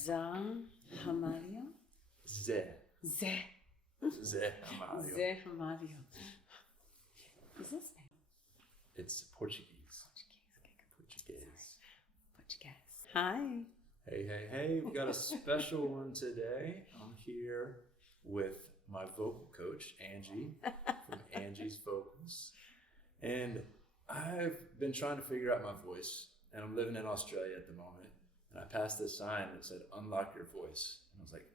Zé Ramalho. Zé Ramalho. Zé Ramalho. Is this Spanish? It's Portuguese. Portuguese. Hi. Hey. We've got a special one today. I'm here with my vocal coach, Angie, from Angie's Vocals. And I've been trying to figure out my voice, and I'm living in Australia at the moment. And I passed this sign that said, unlock your voice. And I was like,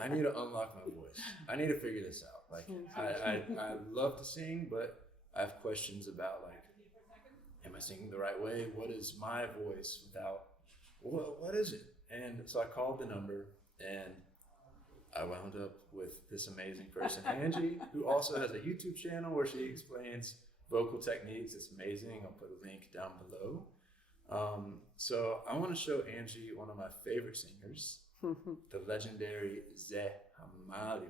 I need to unlock my voice. I need to figure this out. Like, I love to sing, but I have questions about, like, am I singing the right way? What is my voice without, what is it? And so I called the number, and I wound up with this amazing person, Angie, who also has a YouTube channel where she explains vocal techniques. It's amazing. I'll put a link down below. So I want to show Angie one of my favorite singers, the legendary Zé Ramalho.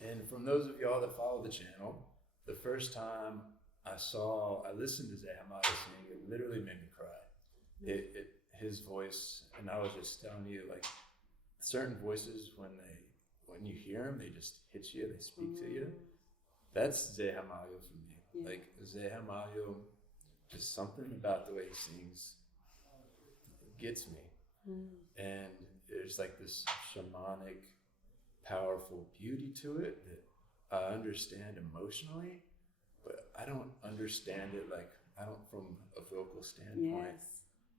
And from those of y'all that follow the channel, the first time I listened to Zé Ramalho sing, it literally made me cry. His voice, and I was just telling you, like, certain voices, when you hear them, they just hit you, they speak to you. That's Zé Ramalho for me. Yeah. Like, Zé Ramalho, just something about the way he sings gets me. And there's like this shamanic, powerful beauty to it that I understand emotionally, but I don't understand it from a vocal standpoint. Yes.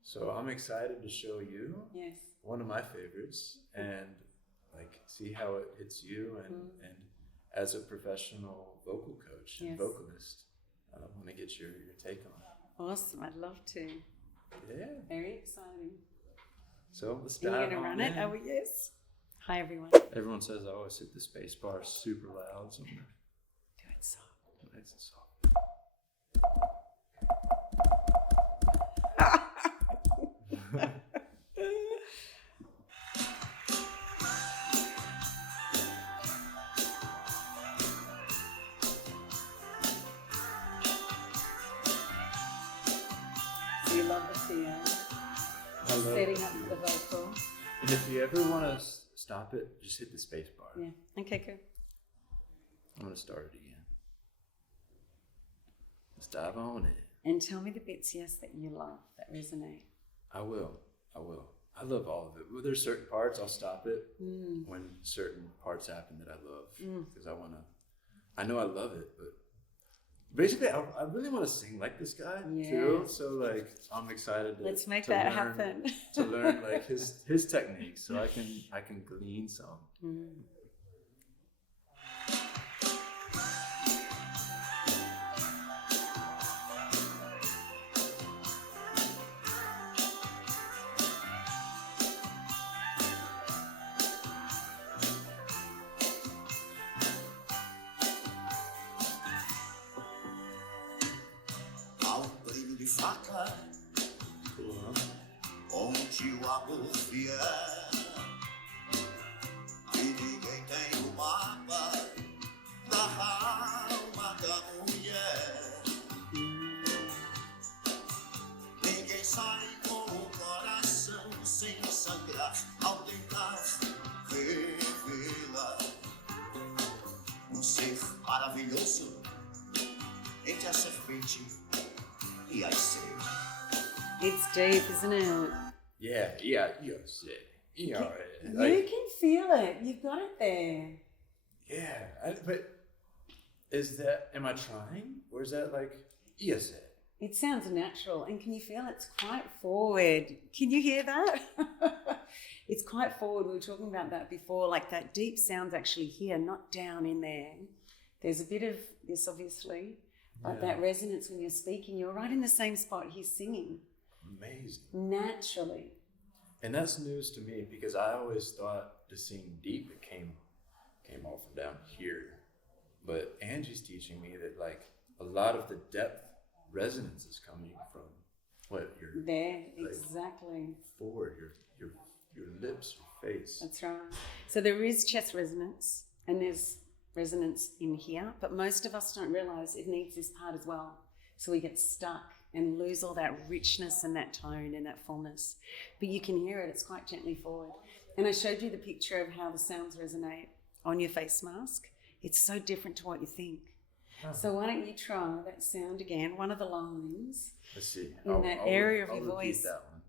So I'm excited to show you one of my favorites and like see how it hits you and as a professional vocal coach and vocalist, I want to get your take on it. Awesome, I'd love to. Yeah. Very exciting. So let's dive on. Are you going to run it? Oh, yes. Hi, everyone. Everyone says I always hit the space bar super loud. So I'm gonna do it soft. Nice and soft. So you love the piano, setting up the vocal. And if you ever want to stop it, just hit the space bar. Yeah. Okay, cool. I'm going to start it again. Let's dive on it. And tell me the bits, that you love, that resonate. I will. I love all of it. Well, there's certain parts I'll stop it when certain parts happen that I love because I know I love it, but basically I really want to sing like this guy too. So like I'm excited to let's make that happen. To learn like his techniques so I can glean some. Brilho de faca, onde o amor vier, e ninguém tem o mapa da alma da mulher. Ninguém sai com o coração sem sangrar ao tentar revelar ser maravilhoso entre a serpente. It's deep, isn't it? Yeah, yes. You can feel it. You've got it there. Yeah, but am I trying? Or is that like, yes? It sounds natural. And can you feel it's quite forward? Can you hear that? It's quite forward. We were talking about that before, like that deep sound's actually here, not down in there. There's a bit of this, obviously. But that resonance when you're speaking, you're right in the same spot he's singing. Amazing. Naturally. And that's news to me because I always thought to sing deep, it came all from down here. But Angie's teaching me that like a lot of the depth resonance is coming from what you're there, like, exactly. Forward, your lips, your face. That's right. So there is chest resonance and there's resonance in here, but most of us don't realize it needs this part as well. So we get stuck and lose all that richness and that tone and that fullness. But you can hear it, it's quite gently forward. And I showed you the picture of how the sounds resonate on your face mask. It's so different to what you think. Oh. So why don't you try that sound again, one of the lines. Let's see. In that area of your voice. That one.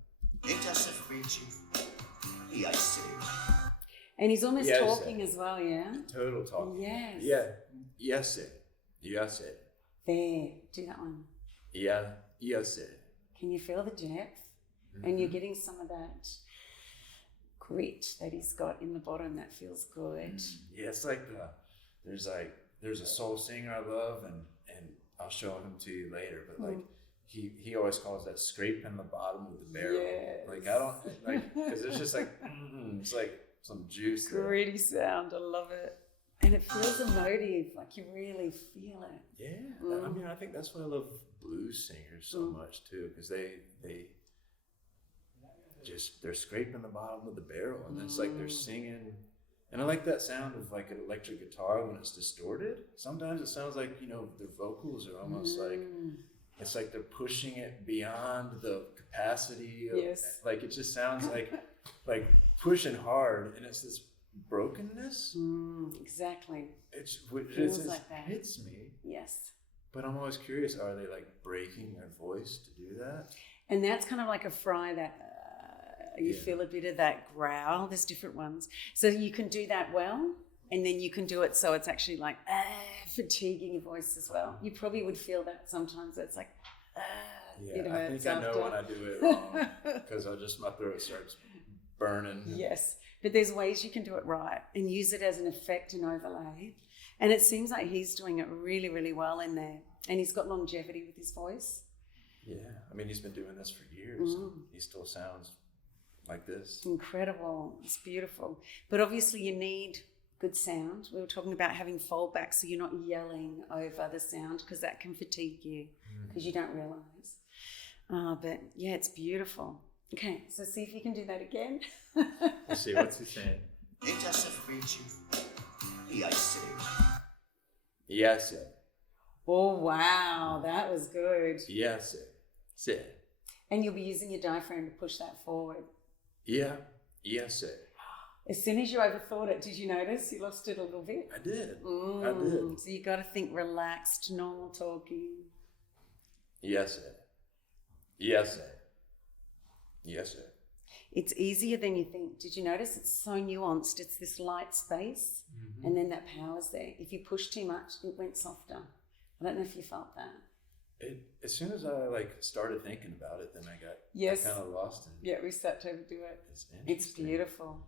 Entre a serpente e a estrela. And he's almost talking as well, yeah? Total talking. Yes. Yeah. Yes. Yes. There. Do that one. Yeah. Yes. Can you feel the depth? Mm-hmm. And you're getting some of that grit that he's got in the bottom that feels good. Yeah, it's like there's a soul singer I love, and I'll show him to you later, but like he always calls that scraping the bottom of the barrel. Yes. Like I don't like, because it's just like it's like some juice. Gritty sound, I love it. And it feels emotive, like you really feel it. Yeah, I mean, I think that's why I love blues singers so much too, because they're scraping the bottom of the barrel, and it's like they're singing. And I like that sound of like an electric guitar when it's distorted. Sometimes it sounds like, you know, their vocals are almost like, it's like they're pushing it beyond the capacity of, like it just sounds like pushing hard, and it's this brokenness. Exactly. It like that. hits me. Yes. But I'm always curious, are they like breaking their voice to do that? And that's kind of like a fry that you feel a bit of that growl. There's different ones. So you can do that well, and then you can do it so it's actually like fatiguing your voice as well. You probably would feel that sometimes. It's like I think I know when I do it wrong, because my throat starts burning. Yes, but there's ways you can do it right and use it as an effect and overlay. And it seems like he's doing it really, really well in there. And he's got longevity with his voice. Yeah, I mean, he's been doing this for years. And he still sounds like this. Incredible. It's beautiful. But obviously you need good sound. We were talking about having foldback so you're not yelling over the sound, because that can fatigue you because you don't realize. But yeah, it's beautiful. Okay, so see if you can do that again. Let's see, what's he saying? Entre a serpente e a estrela. Yes. Oh, wow, that was good. Yes. And you'll be using your diaphragm to push that forward. Yeah. Yes. As soon as you overthought it, did you notice you lost it a little bit? I did. I did. So you got to think relaxed, normal talking. Yes. It's easier than you think. Did you notice? It's so nuanced. It's this light space, and then that power's there. If you push too much, it went softer. I don't know if you felt that. As soon as I started thinking about it, then I kind of lost it. Yeah, we start to overdo it. It's beautiful.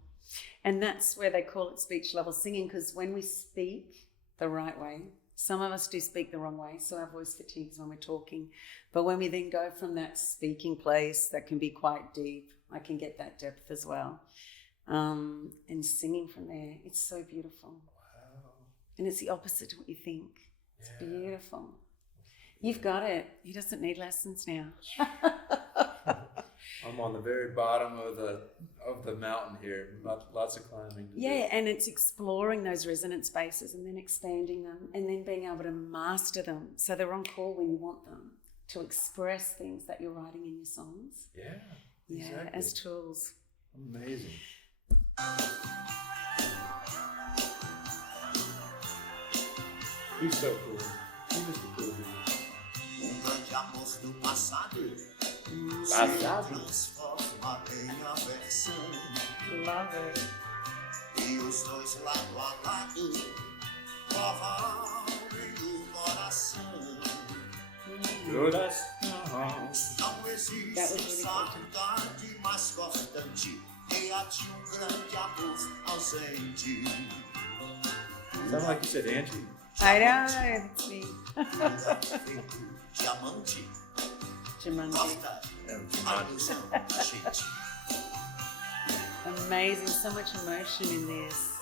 And that's where they call it speech level singing, because when we speak the right way, some of us do speak the wrong way, so our voice fatigues when we're talking. But when we then go from that speaking place that can be quite deep, I can get that depth as well. And singing from there, it's so beautiful. Wow. And it's the opposite to what you think. It's beautiful. You've got it. He doesn't need lessons now. I'm on the very bottom of the mountain here. Lots of climbing to do. And it's exploring those resonant spaces and then expanding them and then being able to master them so they're on call when you want them to express things that you're writing in your songs. Exactly. As tools. Amazing. He's so cool. He's just a cool dude. Grande amor do passado transforma em aversão. Love it. E os dois lado a lado corroem o coração. Não existe saudade mais cortante que a de grande amor ausente. Sound like you said Angie. I know, it's me. Diamante. Amazing, so much emotion in this.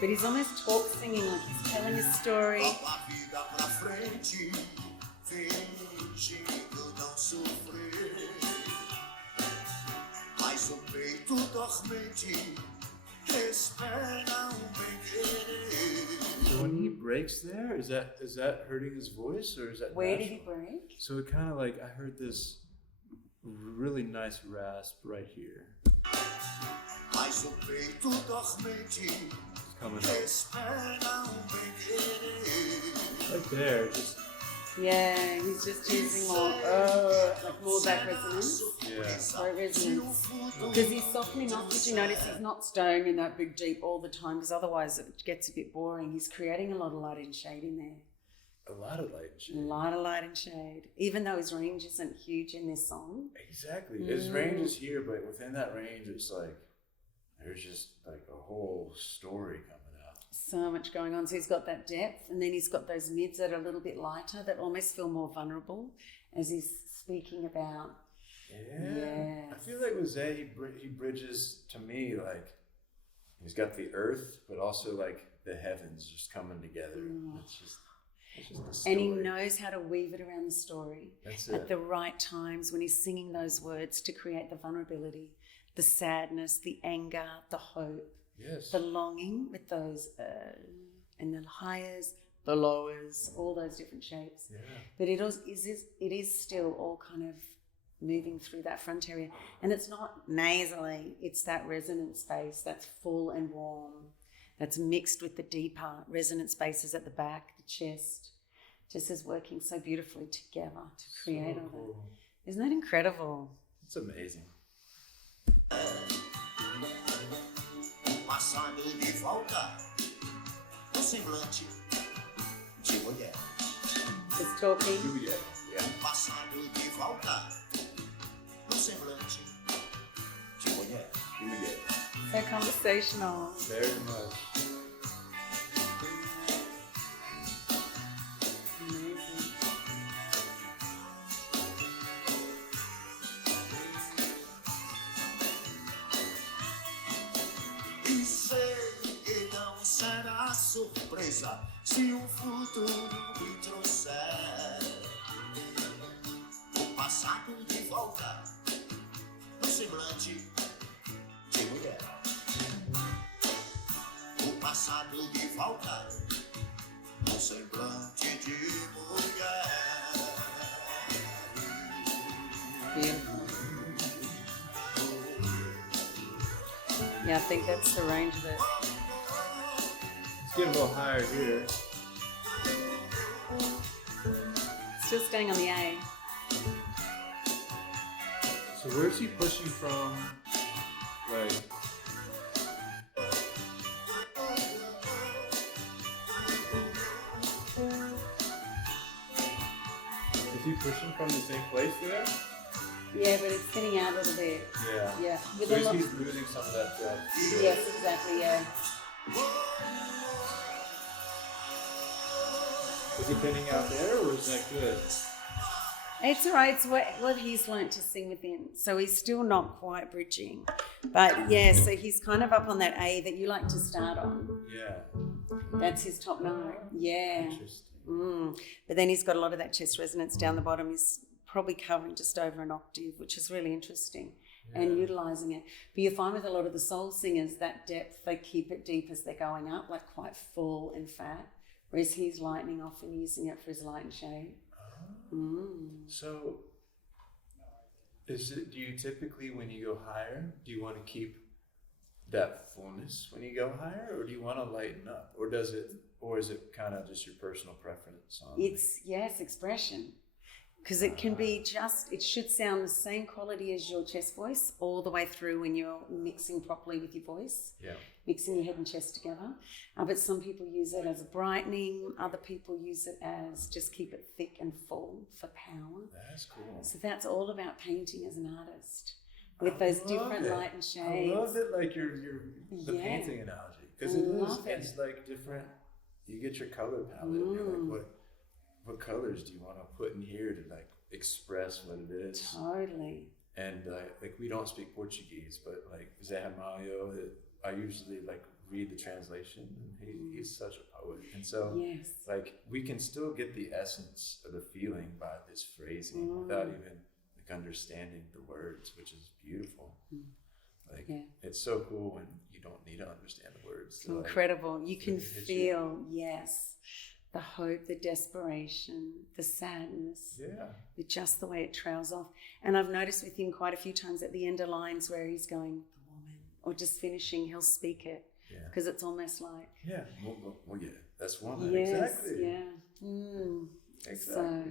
But he's almost talk singing, like he's telling his story. espera bem querer. So when he breaks there, is that hurting his voice or is that Where natural? did he break? So it kind of like, I heard this really nice rasp right here. Mas o peito dormente It's coming up. espera bem querer. Right there, just, Yeah, he's just using more, like more of that resonance. yeah. Throat resonance. Because he's softening off. Did you notice he's not staying in that big deep all the time? Because otherwise it gets a bit boring. He's creating a lot of light and shade in there. A lot of light and A shade. lot of light and shade. Even though his range isn't huge in this song. Exactly. His range is here, but within that range, it's like, there's just like a whole story coming out. So much going on. So he's got that depth, and then he's got those mids that are a little bit lighter, that almost feel more vulnerable as he's speaking about. Yeah. I feel like with Zé, he bridges to me like, he's got the earth, but also like the heavens just coming together. It's just a story. And he knows how to weave it around the story. That's at it. the right times when he's singing those words to create the vulnerability, the sadness, the anger, the hope, Yes. the longing with those and the highs, the lowers, all those different shapes. Yeah. But it is still all kind of moving through that front area. And it's not nasally, it's that resonant space that's full and warm, that's mixed with the deeper resonant spaces at the back, the chest, just is working so beautifully together to create all cool. that. Isn't that incredible? It's amazing. Passado de volta, o semblante de mulher. Just talking. Yeah. Passado de volta, o semblante de mulher. So conversational. Very much. Amazing. E sei que não será surpresa se o futuro me trouxer o passado de volta no semblante de mulher. O passado de volta no semblante de mulher. Beautiful. Yeah, I think that's the range of it. Let's get a little higher here. Still staying on the A. So where's he pushing from? Like, is he pushing from the same place there? Yeah, but it's thinning out a little bit. Yeah. Yeah. With So a lot. he's losing some of that depth. Yes, exactly. Yeah. Is he pinning out there or is that good? It's all right. It's what he's learnt to sing within. So he's still not quite bridging. But yeah, so he's kind of up on that A that you like to start on. Yeah. That's his top note. Yeah. Interesting. But then he's got a lot of that chest resonance down the bottom. He's probably covering just over an octave, which is really interesting, and utilising it. But you find with a lot of the soul singers, that depth, they keep it deep as they're going up, like quite full and fat, whereas he's lightening off and using it for his light and shade. So, do you typically, when you go higher, do you want to keep that fullness when you go higher, or do you want to lighten up, or is it kind of just your personal preference on? It's expression. Because it can be it should sound the same quality as your chest voice all the way through when you're mixing properly with your voice, mixing your head and chest together. But some people use it as a brightening, other people use it as just keep it thick and full for power. That's cool. So that's all about painting as an artist with those different light and shades. I love it, like the painting analogy, because it's like different. You get your color palette, and you're like, what colors do you want to put in here to like express what it is? Totally. And like we don't speak Portuguese, but like Zé Ramalho, I usually like read the translation, and he's such a poet, and so like we can still get the essence of the feeling by this phrasing without even like understanding the words, which is beautiful. Like it's so cool when you you don't need to understand the words. It's incredible. You can feel, yes, the hope, the desperation, the sadness, with just the way it trails off. And I've noticed with him quite a few times at the end of lines where he's going, the woman, or just finishing, he'll speak it. Because it's almost like... Yeah, well, that's one. Yes, exactly. Yeah. Exactly. So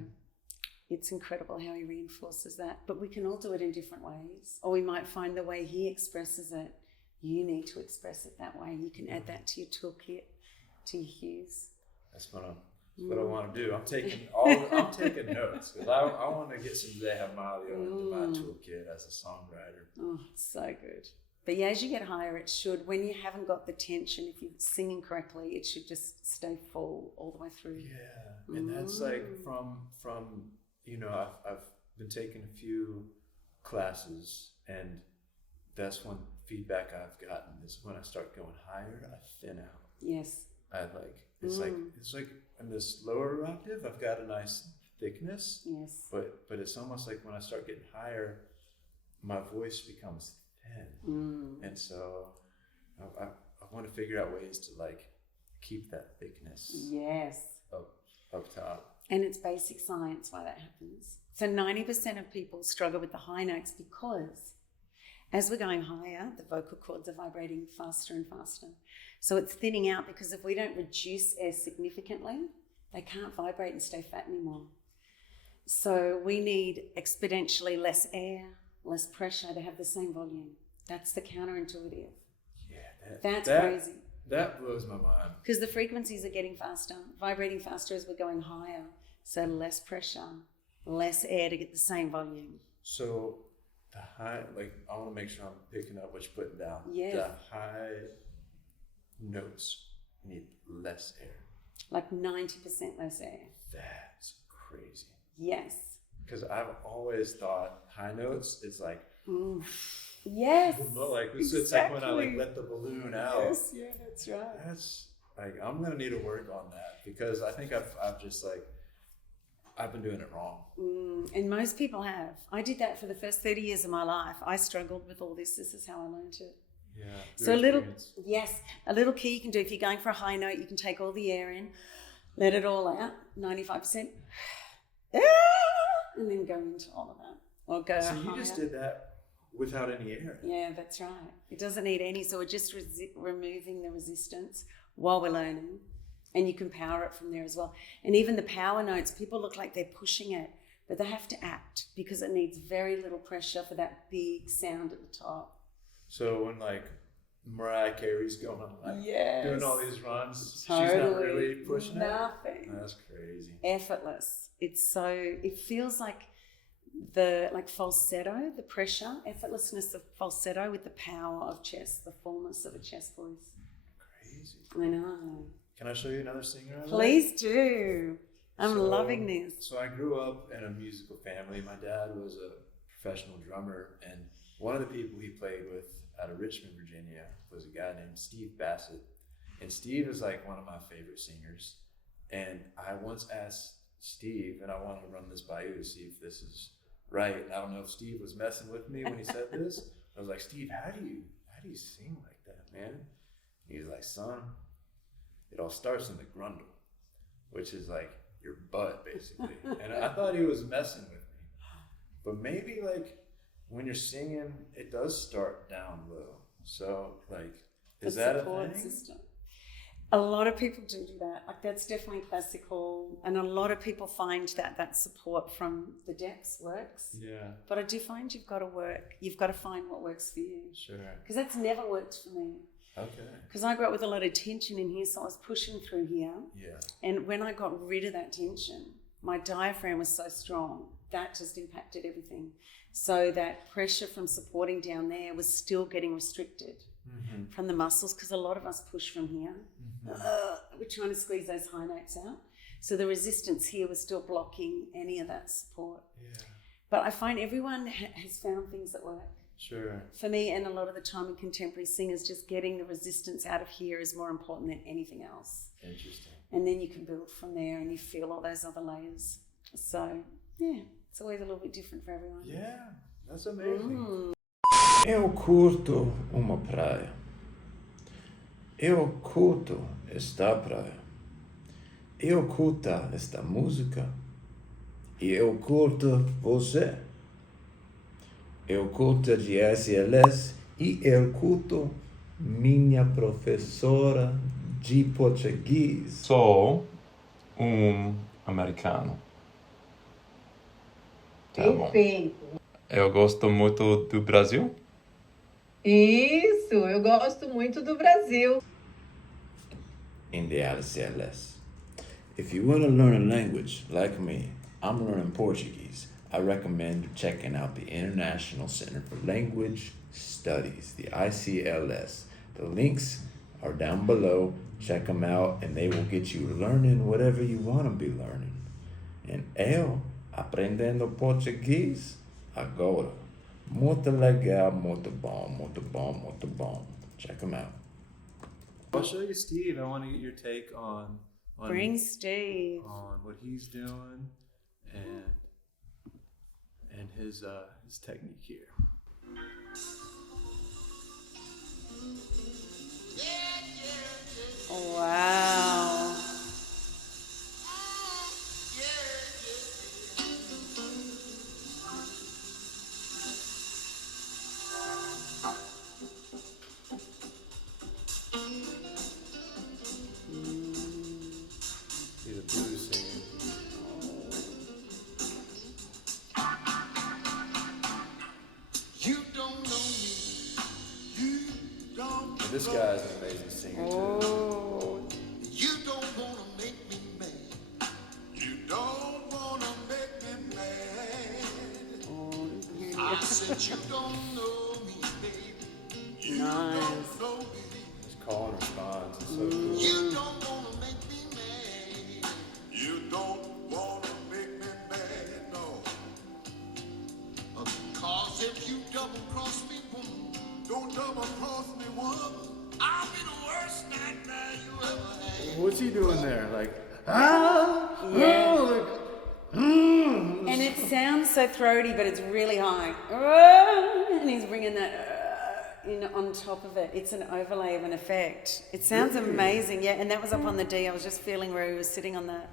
it's incredible how he reinforces that. But we can all do it in different ways. Or we might find the way he expresses it, you need to express it that way. You can add that to your toolkit, to your cues. That's what I want to do. I'm taking notes because I want to get some Zé Ramalho into my toolkit as a songwriter. Oh, so good. But yeah, as you get higher, it should, when you haven't got the tension, if you're singing correctly, it should just stay full all the way through. Yeah, and that's like from I've been taking a few classes, and that's one feedback I've gotten is when I start going higher, I thin out. Yes. It's like in this lower octave, I've got a nice thickness. Yes. But it's almost like when I start getting higher, my voice becomes thin. And so I want to figure out ways to like keep that thickness. Yes. Up top. And it's basic science why that happens. So 90% of people struggle with the high notes because as we're going higher, the vocal cords are vibrating faster and faster. So it's thinning out because if we don't reduce air significantly, they can't vibrate and stay fat anymore. So we need exponentially less air, less pressure to have the same volume. That's the counterintuitive. Yeah, that's crazy. That blows my mind. Because the frequencies are getting faster, vibrating faster as we're going higher. So less pressure, less air to get the same volume. So the high, like I want to make sure I'm picking up what you're putting down. Yes. The high notes need less air. Like 90% less air. That's crazy. Yes. Because I've always thought high notes is like... Yes. Like it's like when I like let the balloon out. Yes, yeah, that's right. That's like I'm gonna need to work on that because I think I've just like I've been doing it wrong. And most people have. I did that for the first 30 years of my life. I struggled with all this. This is how I learned it. Yeah. So a little key you can do if you're going for a high note, you can take all the air in, let it all out, 95%, and then go into all of that. Or go So you higher. just did that without any air. Yeah, that's right. It doesn't need any, so we're just removing the resistance while we're learning. And you can power it from there as well. And even the power notes, people look like they're pushing it, but they have to act because it needs very little pressure for that big sound at the top. So when like Mariah Carey's going on like doing all these runs, totally. She's not really pushing Nothing. That's crazy. Effortless. It feels like the falsetto, the pressure, effortlessness of falsetto with the power of chest, the fullness of a chest voice. Crazy. I know. Can I show you another singer? Please do. I'm loving this. So I grew up in a musical family. My dad was a professional drummer, and one of the people he played with out of Richmond, Virginia, was a guy named Steve Bassett. And Steve is like one of my favorite singers. And I once asked Steve, and I want to run this by you to see if this is right. And I don't know if Steve was messing with me when he said this. I was like, Steve, how do you sing like that, man? And he's like, son, it all starts in the grundle, which is like your butt, basically. And I thought he was messing with me. But maybe like when you're singing, it does start down low. So like, is that a thing? System. A lot of people do that. Like that's definitely classical. And a lot of people find that support from the depths works. Yeah. But I do find you've got to find what works for you. Sure. Because that's never worked for me. Okay. Because I grew up with a lot of tension in here, so I was pushing through here. Yeah. And when I got rid of that tension, my diaphragm was so strong, that just impacted everything. So that pressure from supporting down there was still getting restricted from the muscles, because a lot of us push from here. We're trying to squeeze those high notes out. So the resistance here was still blocking any of that support. Yeah. But I find everyone has found things that work. Sure. For me, and a lot of the time in contemporary singers, just getting the resistance out of here is more important than anything else. Interesting. And then you can build from there and you feel all those other layers. So, yeah, it's always a little bit different for everyone. Yeah, that's amazing. Eu curto uma praia. Eu curto esta praia. Eu curto esta música. E eu curto você. Eu curto de ICLS e eu curto minha professora de português. Sou americano. Tá bom. Perfeito. Eu gosto muito do Brasil. Isso, eu gosto muito do Brasil. In the ICLS. If you want to learn a language like me, I'm learning Portuguese. I recommend checking out the International Center for Language Studies, the ICLS. The links are down below. Check them out and they will get you learning whatever you want to be learning. And eu aprendendo português agora. Muito legal, muito bom, muito bom, muito bom. Check them out. I'll show you Steve. I want to get your take on Bring Steve. on what he's doing and his technique here. Wow. See the blues singing. You don't know me. You don't And this guy's an amazing singer too. Oh. You don't wanna make me mad. You don't wanna make me mad. I said you don't know me, baby. You Nice. don't know me. His call and response is so cool. You don't wanna make me mad. You don't wanna make me mad, no. Cause if you double cross me, woman, don't double cross me, woman. I'll be the worst nightmare you ever had. What's he doing there? Like, Yeah. And it sounds so throaty, but it's really high. And he's bringing that in on top of it. It's an overlay of an effect. It sounds amazing, yeah. And that was up on the D. I was just feeling where he was sitting on that.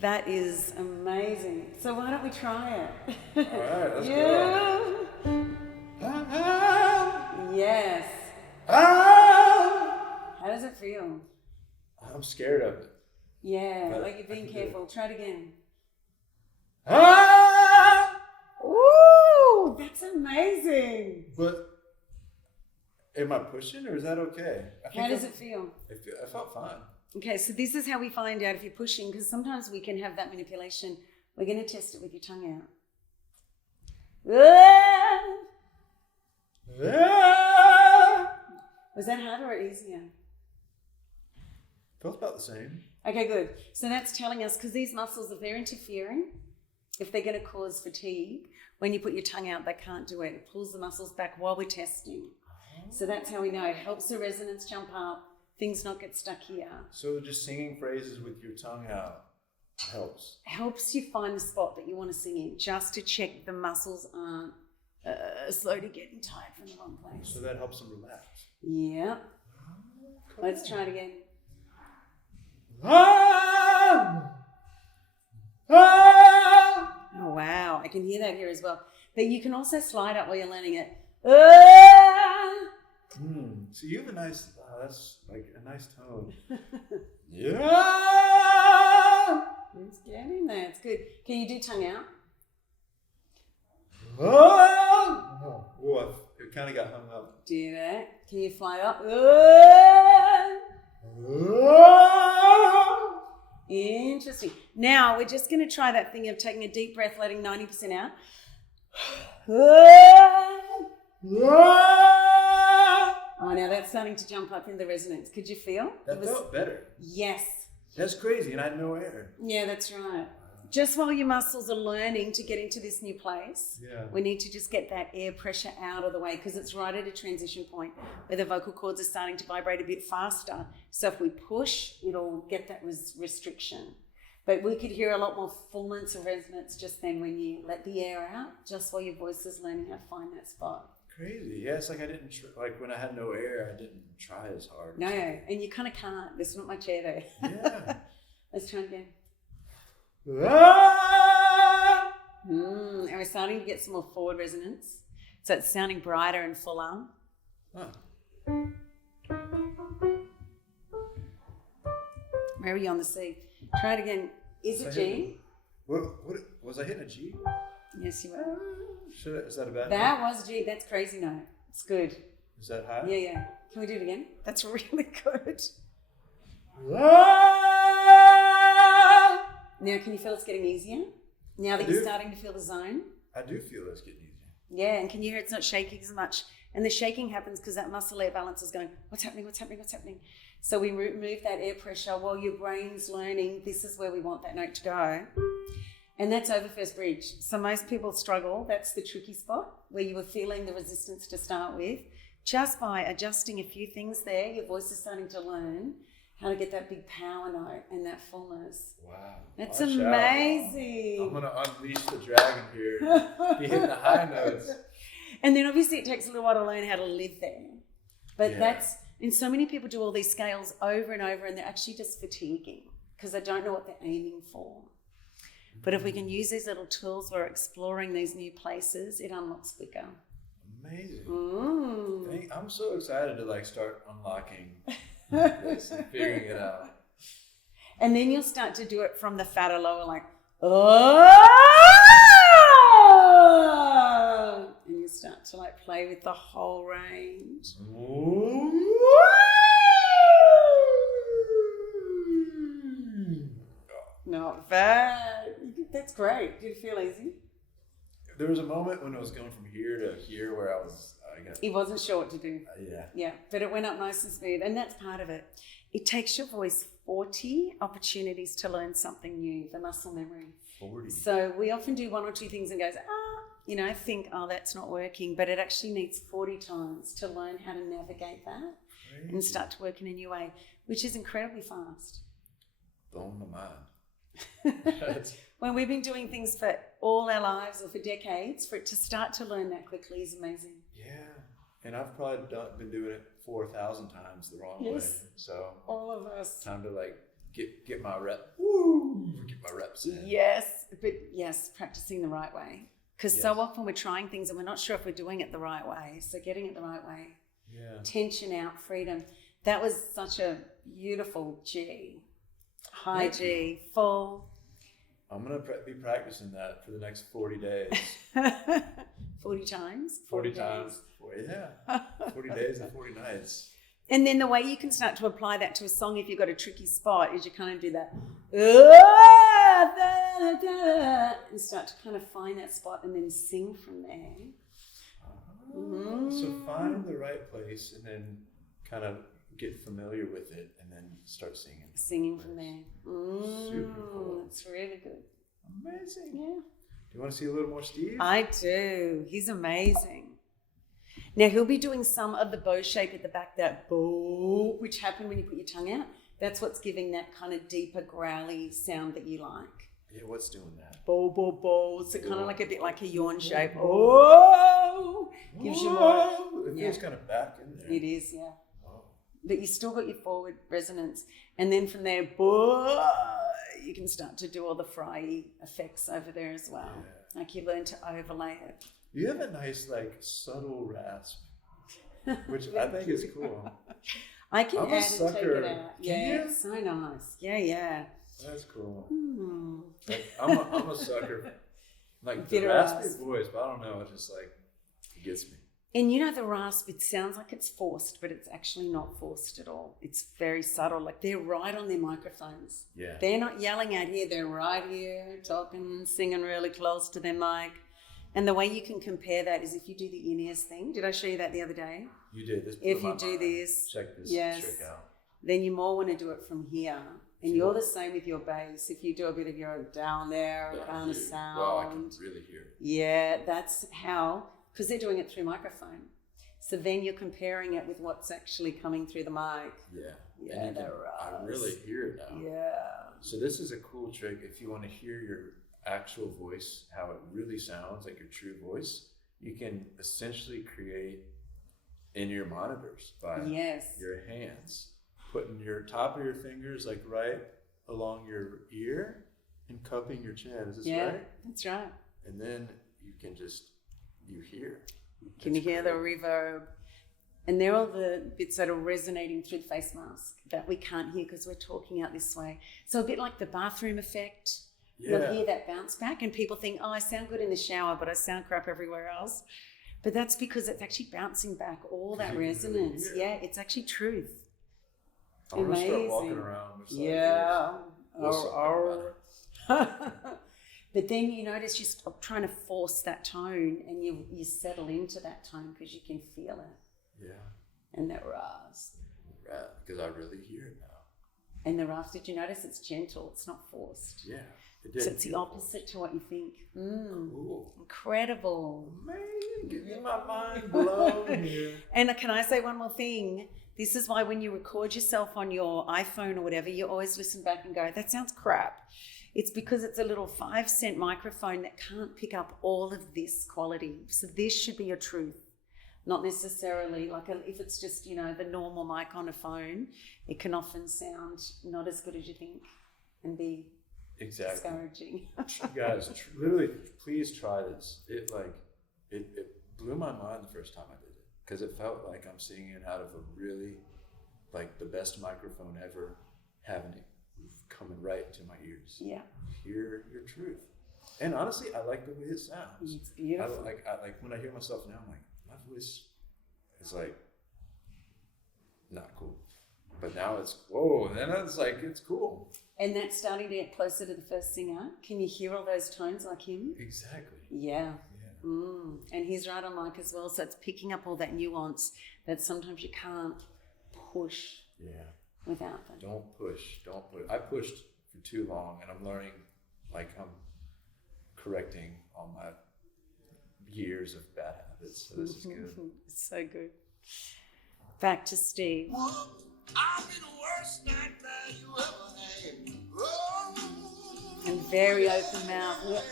That is amazing. So why don't we try it? all right, let's go. Yes. How does it feel? I'm scared of it. Yeah, But like you're being I can do it. careful. Try it again. Ooh, that's amazing. But am I pushing or is that okay? How does it feel? I felt fine. Okay, so this is how we find out if you're pushing, because sometimes we can have that manipulation. We're going to test it with your tongue out. Was that harder or easier? Felt about the same. Okay, good. So that's telling us, because these muscles, if they're interfering, if they're going to cause fatigue, when you put your tongue out, they can't do it. It pulls the muscles back while we're testing. So that's how we know. It helps the resonance jump up, things not get stuck here. So just singing phrases with your tongue out helps. Helps you find the spot that you want to sing in, just to check the muscles aren't slowly getting tired from the wrong place. So that helps them relax. Yeah. Let's try it again. Oh, wow. I can hear that here as well. But you can also slide up while you're learning it. So you have a nice, that's like a nice tone. It's getting there. It's good. Can you do tongue out? Oh, it kind of got hung up. Do that. Can you fly up? Interesting. Now we're just going to try that thing of taking a deep breath, letting 90% out. Oh, now that's starting to jump up in the resonance. Could you feel? That felt better. Yes. That's crazy, and I had no air. Yeah, that's right. Just while your muscles are learning to get into this new place, we need to just get that air pressure out of the way, because it's right at a transition point where the vocal cords are starting to vibrate a bit faster. So if we push, it'll get that restriction. But we could hear a lot more fullness and resonance just then when you let the air out, just while your voice is learning how to find that spot. Crazy. Yeah, it's like I didn't like when I had no air, I didn't try as hard. No, and you kind of can't. There's not much air there. Yeah. Let's try again. Ah! And we're starting to get some more forward resonance. So it's sounding brighter and fuller. Huh. Where are you on the C? Try it again. Is it G? What was I hitting a G? Yes, you were. Is that a bad That was G. That's crazy note. It's good. Is that high? Yeah. Can we do it again? That's really good. Ah! Now, can you feel it's getting easier? Now that you're starting to feel the zone? I do feel it's getting easier. Yeah, and can you hear it's not shaking as much? And the shaking happens because that muscle air balance is going, what's happening? So we remove that air pressure while your brain's learning this is where we want that note to go. And that's over first bridge. So most people struggle. That's the tricky spot where you were feeling the resistance to start with. Just by adjusting a few things there, your voice is starting to learn how to get that big power note and that fullness. Wow. That's Watch amazing. out. I'm going to unleash the dragon here. Be hitting the high notes. And then obviously it takes a little while to learn how to live there. But and so many people do all these scales over and over and they're actually just fatiguing because they don't know what they're aiming for. But if we can use these little tools, we're exploring these new places, it unlocks quicker. Amazing. I'm so excited to start unlocking this and figuring it out. And then you'll start to do it from the fatter lower, like, and you start to play with the whole range. Not bad. That's great. Did it feel easy? There was a moment when I was going from here to here where I guess. He wasn't sure what to do. Yeah, but it went up nice and smooth, and that's part of it. It takes your voice 40 opportunities to learn something new, the muscle memory. 40. So we often do one or two things and goes, think, that's not working, but it actually needs 40 times to learn how to navigate that and start to work in a new way, which is incredibly fast. Blowing my mind. When we've been doing things for all our lives or for decades, for it to start to learn that quickly is amazing. Yeah, and I've probably been doing it 4,000 times the wrong way. So all of us. Time to get my reps in. Yes, but practicing the right way. Because so often we're trying things and we're not sure if we're doing it the right way. So getting it the right way. Yeah. Tension out, freedom. That was such a beautiful G. High G, full. I'm going to be practicing that for the next 40 days. 40 times? 40 times. 40 days and 40 nights. And then the way you can start to apply that to a song if you've got a tricky spot is you kind of do that. And start to kind of find that spot and then sing from there. So find the right place and then kind of get familiar with it and then start singing. Singing from there. Super cool. It's really good. Amazing. Yeah. Do you want to see a little more Steve? I do. He's amazing. Now he'll be doing some of the bow shape at the back, that bow, which happened when you put your tongue out. That's what's giving that kind of deeper growly sound that you like. Yeah, what's doing that? Bow, bow, bow. So kind of like a bit like a yawn shape. Oh, gives you more. It feels kind of back in there. It is, yeah. Wow. But you still got your forward resonance. And then from there, you can start to do all the fry effects over there as well. Yeah. Like you learn to overlay it. You have a nice, subtle rasp, which I think is cool. I can I'm add and take it out. Yeah, it's so nice. Yeah. That's cool. Hmm. I'm a sucker. The raspy voice, but I don't know. It just it gets me. And the rasp, it sounds like it's forced, but it's actually not forced at all. It's very subtle. They're right on their microphones. Yeah. They're not yelling out here. They're right here, talking, singing really close to their mic. And the way you can compare that is if you do the in-ears thing. Did I show you that the other day? You did. This if you do this. Check this trick out. Then you more want to do it from here. And you're the same with your bass. If you do a bit of your down there kind of sound. Wow, I can really hear it. Yeah, that's how, because they're doing it through microphone. So then you're comparing it with what's actually coming through the mic. Yeah. Yeah, I really hear it now. Yeah. So this is a cool trick. If you want to hear your actual voice, how it really sounds, like your true voice, you can essentially create in your monitors by your hands, putting your top of your fingers like right along your ear and cupping your chin. Is this right? That's right. And then you can just, you hear. Can you hear the reverb? And they're all the bits that are resonating through the face mask that we can't hear because we're talking out this way. So a bit like the bathroom effect. Yeah. You'll hear that bounce back and people think, oh, I sound good in the shower, but I sound crap everywhere else. But that's because it's actually bouncing back all that resonance. Really yeah, it's actually truth. I'm going to start walking around with But then you notice you stop trying to force that tone and you settle into that tone because you can feel it. Yeah. And that ras. Right, because I really hear it now. And the ras, did you notice it's gentle? It's not forced. Yeah, it did. So it's the opposite to what you think. Cool. Incredible. Man, give me my mind blown here. And can I say one more thing? This is why when you record yourself on your iPhone or whatever, you always listen back and go, that sounds crap. It's because it's a little 5-cent microphone that can't pick up all of this quality. So this should be your truth. Not necessarily if it's just, the normal mic on a phone, it can often sound not as good as you think and be discouraging. You guys, literally, please try this. It blew my mind the first time I did it because it felt like I'm singing out of a really, the best microphone ever, having it coming right into my ears. Yeah. Hear your truth. And honestly, I like the way it sounds. It's beautiful. I like when I hear myself now, I'm like, my voice is not cool. But now it's, whoa, and then it's it's cool. And that's starting to get closer to the first singer. Can you hear all those tones like him? Exactly. Yeah. And he's right on mic as well, so it's picking up all that nuance that sometimes you can't push without that. Don't push. I pushed for too long, and I'm learning, I'm correcting all my years of bad habits, so this is good. It's so good. Back to Steve. I'll be the worst nightmare you ever had. Oh, And very open mouth.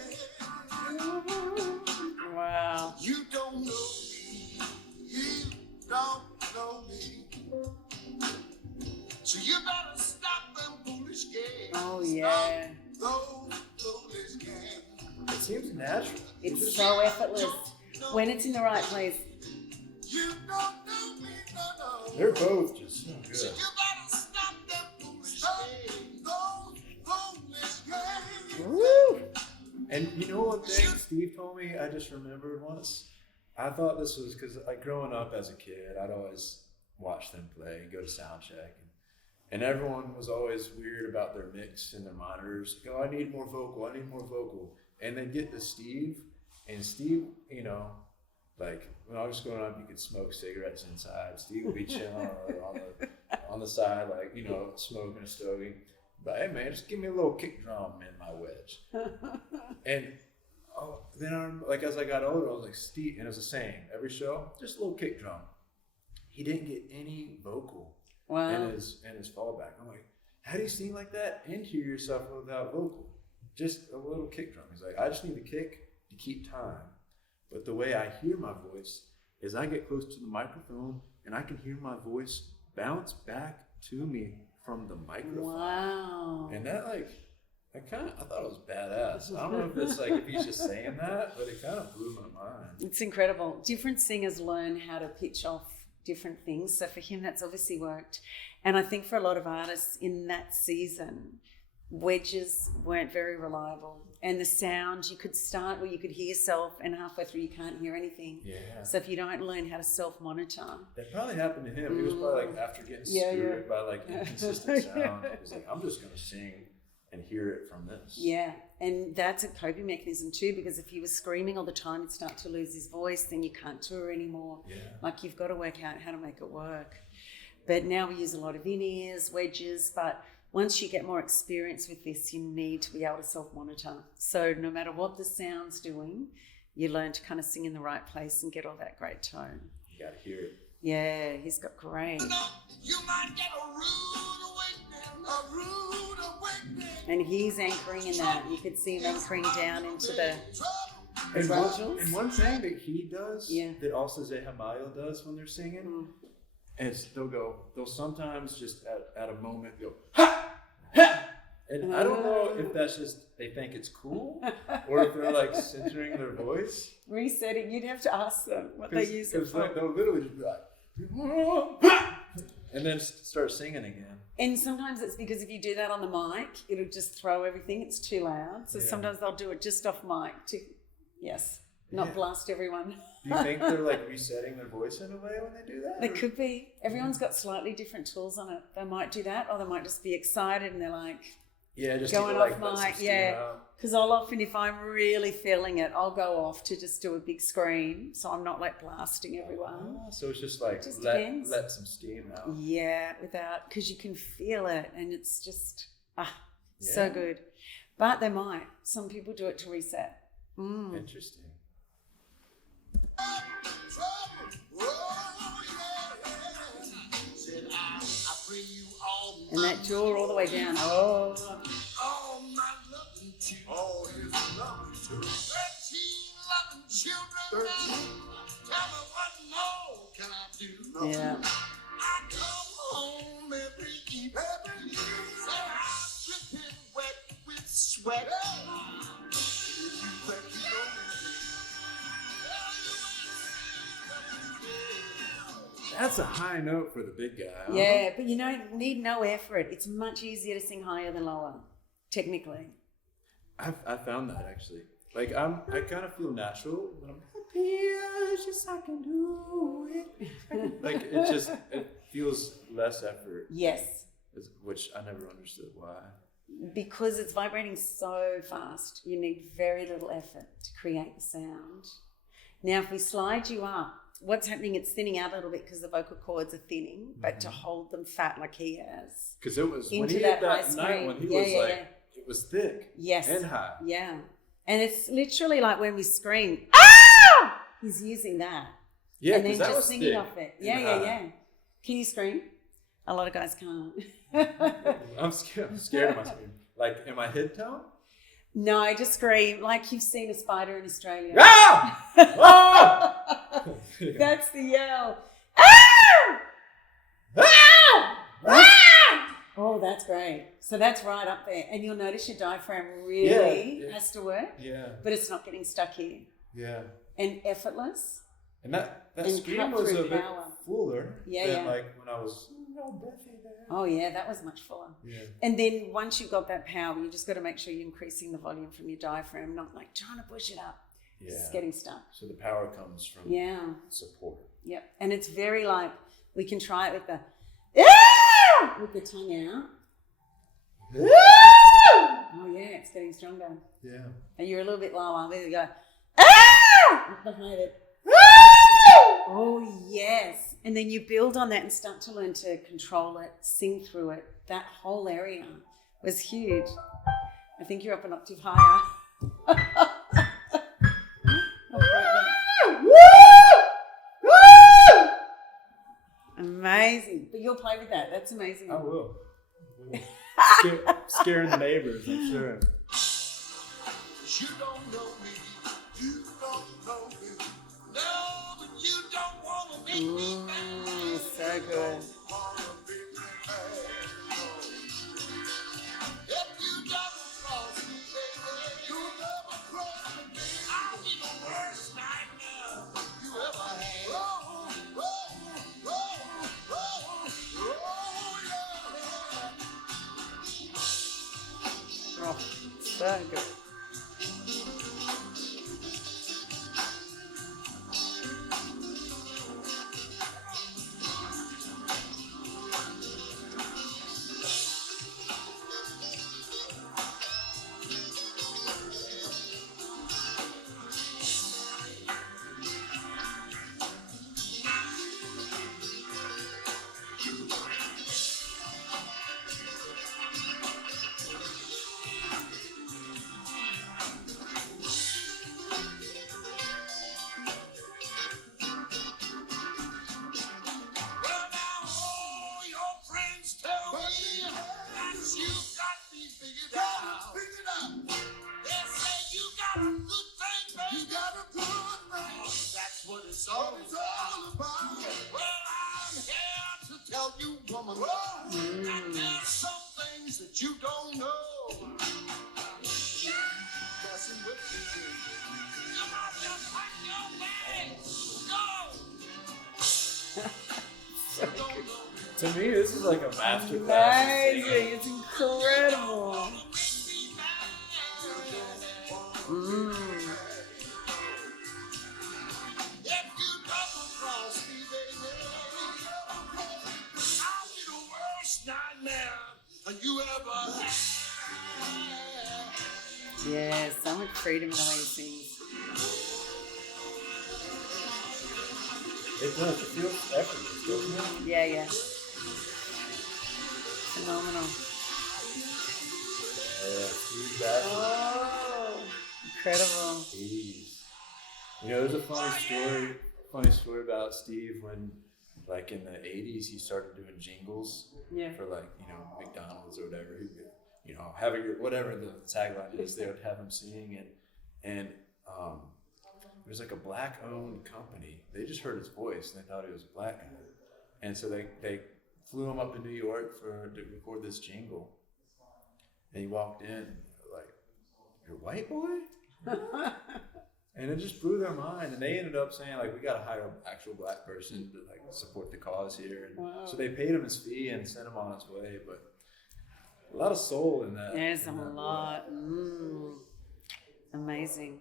Wow. you don't know me. You don't know me. So you better stop them foolish games. Oh, yeah. Stop those foolish games. It seems natural. It's so effortless when it's in the right place. You don't know me, no. They're both just so So good. you better stop them foolish games. Those foolish games. Woo! And you know what thing Steve told me I just remembered once? I thought this was because growing up as a kid, I'd always watch them play and go to sound check. And everyone was always weird about their mix and their monitors. Go, I need more vocal. And they'd get to Steve, and Steve, when I was growing up, you could smoke cigarettes inside. Steve would be chilling on the side, smoking a stogie. But hey, man, just give me a little kick drum in my wedge. And then as I got older, I was like, Steve, and it was the same every show, just a little kick drum. He didn't get any vocal in his fallback. I'm like, how do you sing like that and hear yourself without vocal? Just a little kick drum. He's like, I just need a kick to keep time. But the way I hear my voice is I get close to the microphone and I can hear my voice bounce back to me from the microphone. Wow. And that I thought it was badass. I don't know if it's if he's just saying that, but it kind of blew my mind. It's incredible. Different singers learn how to pitch off different things. So for him, that's obviously worked. And I think for a lot of artists in that season, wedges weren't very reliable. And the sound, you could start where you could hear yourself and halfway through you can't hear anything. Yeah. So if you don't learn how to self-monitor. That probably happened to him. He was probably after getting screwed by inconsistent sound. He was I'm just going to sing and hear it from this. Yeah. And that's a coping mechanism too, because if he was screaming all the time, he'd start to lose his voice, then you can't tour anymore. Yeah. You've got to work out how to make it work. But now we use a lot of in-ears, wedges, but once you get more experience with this, you need to be able to self-monitor. So no matter what the sound's doing, you learn to kind of sing in the right place and get all that great tone. You got to hear it. Yeah, he's got great. You might get a rude awakening. And he's anchoring in that. You could see him anchoring down into the And Rituals. and one thing that he does, Yeah. that also Zé Ramalho does when they're singing, is they'll sometimes just at a moment go, ha! Ha! And I don't know if that's just they think it's cool or if they're like centering their voice. Resetting, you'd have to ask them what they use it for. Like, they'll literally just be like, and then start singing again. And sometimes it's because if you do that on the mic, it'll just throw everything. It's too loud. So sometimes they'll do it just off mic to, not blast everyone. Do you think they're like resetting their voice in a way when they do that? They could be. Everyone's got slightly different tools on it. They might do that, or they might just be excited and they're like, just going to, off let some mic, steam out. Because I'll often, if I'm really feeling it, I'll go off to just do a big scream, so I'm not like blasting everyone. So it's just like Depends. let some steam out. Yeah, because you can feel it, and it's just so good. But they might. Some people do it to reset. Interesting. And that jaw all the way down. Oh. Oh, my loving children. Oh, his loving children. 13 loving children. 13. Tell me what more can I do? Yeah. I come home every evening. Say I'm dripping wet with sweat. If you think you know me. That's a high note for the big guy. Huh? Yeah, but you don't need no effort. It's much easier to sing higher than lower, technically. I found that actually. Like I kind of feel natural when I'm happy. It's just I can do it. Like it feels less effort. Yes, Which I never understood why. because it's vibrating so fast. You need very little effort to create the sound. Now, if we slide you up, what's happening? It's thinning out a little bit because the vocal cords are thinning, but to hold them fat like he has. Because it was when Into he that did high that night scream. when he Yeah, was yeah, like yeah. it was thick. Yes. And high. Yeah. And it's literally like when we scream, ah! He's using that. Yeah, and then because that just was singing thick off it. and Yeah. high. Can you scream? A lot of guys can't. I'm scared of my scream. Like in my head tone? No, just scream like you've seen a spider in Australia. Ah! Ah! That's the yell. Ah! Ah! Oh, that's great. So that's right up there. And you'll notice your diaphragm really has to work, Yeah. but it's not getting stuck here. Yeah. And effortless. And that And scream cut was through a bit power. fuller Yeah, than yeah. like when I was real breathy there. Oh, yeah, that was much fuller. Yeah. And then once you've got that power, you just got to make sure you're increasing the volume from your diaphragm, not like trying to push it up. Yeah. It's getting stuck. So the power comes from support. Yep. And it's very like, we can try it with the, with the tongue out. Oh, yeah, it's getting stronger. Yeah. And you're a little bit lower. There you go. Behind it. Oh, yes. And then you build on that and start to learn to control it, sing through it. That whole area was huge. I think you're up an octave higher. Amazing. But you'll play with that. That's amazing. I will. Scaring the neighbors, I'm sure. You don't know me. You don't know me. No, but you don't want to make me mad. So good. If you double cross me, baby, you never cross me. I'll be the worst nightmare you ever had. Oh, oh, oh, oh, oh, yeah. Oh, so good. tell you, woman, there's some things that you don't know. Messing with me. Come on, just pack your bags. Go. You don't know. To me, this is like a master class. in Amazing. singing. It's incredible. Mm. If you double cross me, baby, I'll be the worst nightmare you ever had. Yeah, so much freedom in the way he sings. It does. It feels effortless, doesn't it? Yeah, yeah. Phenomenal. Yeah, Steve Bassett. Oh, incredible. 80s. You know, there's a funny story about Steve when, like, in the 80s, he started doing jingles Yeah. for, like, you know, McDonald's or whatever. He would, you know, having your, whatever the tagline is, they would have him sing it. And it was like a black-owned company. They just heard his voice and they thought he was a black guy. And so they flew him up to New York to record this jingle. And he walked in, like, "You're a white boy?" And it just blew their mind. And they ended up saying, like, "We got to hire an actual black person to, like, support the cause here." And Wow. so they paid him his fee and sent him on his way. But a lot of soul in that. There's a in that lot. Amazing.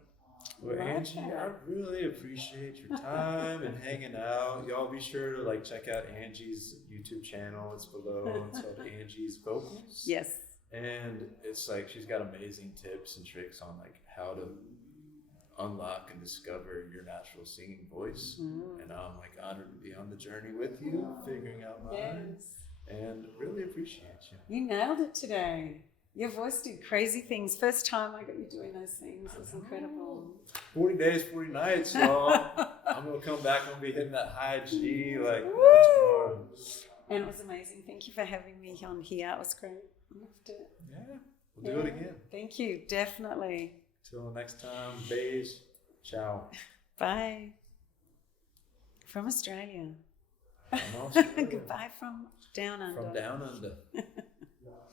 Well, Love Angie, that. I really appreciate your time and hanging out. Y'all be sure to, like, check out Angie's YouTube channel. It's below. It's called Angie's Vocals. Yes. And it's like she's got amazing tips and tricks on, like, how to unlock and discover your natural singing voice. And I'm, like, honored to be on the journey with you, figuring out mine. Yes. And really appreciate you. You nailed it today. Your voice did crazy things. First time I got you doing those things. It's incredible. 40 days, 40 nights, y'all. I'm going to come back. I'm going to be hitting that high G, like, Woo! tomorrow. And it was amazing. Thank you for having me on here. It was great. Loved it. Yeah, we'll do it again. Thank you. Definitely. Till next time, beige. Ciao. Bye. From Australia. From Australia. Goodbye from down under. From down under.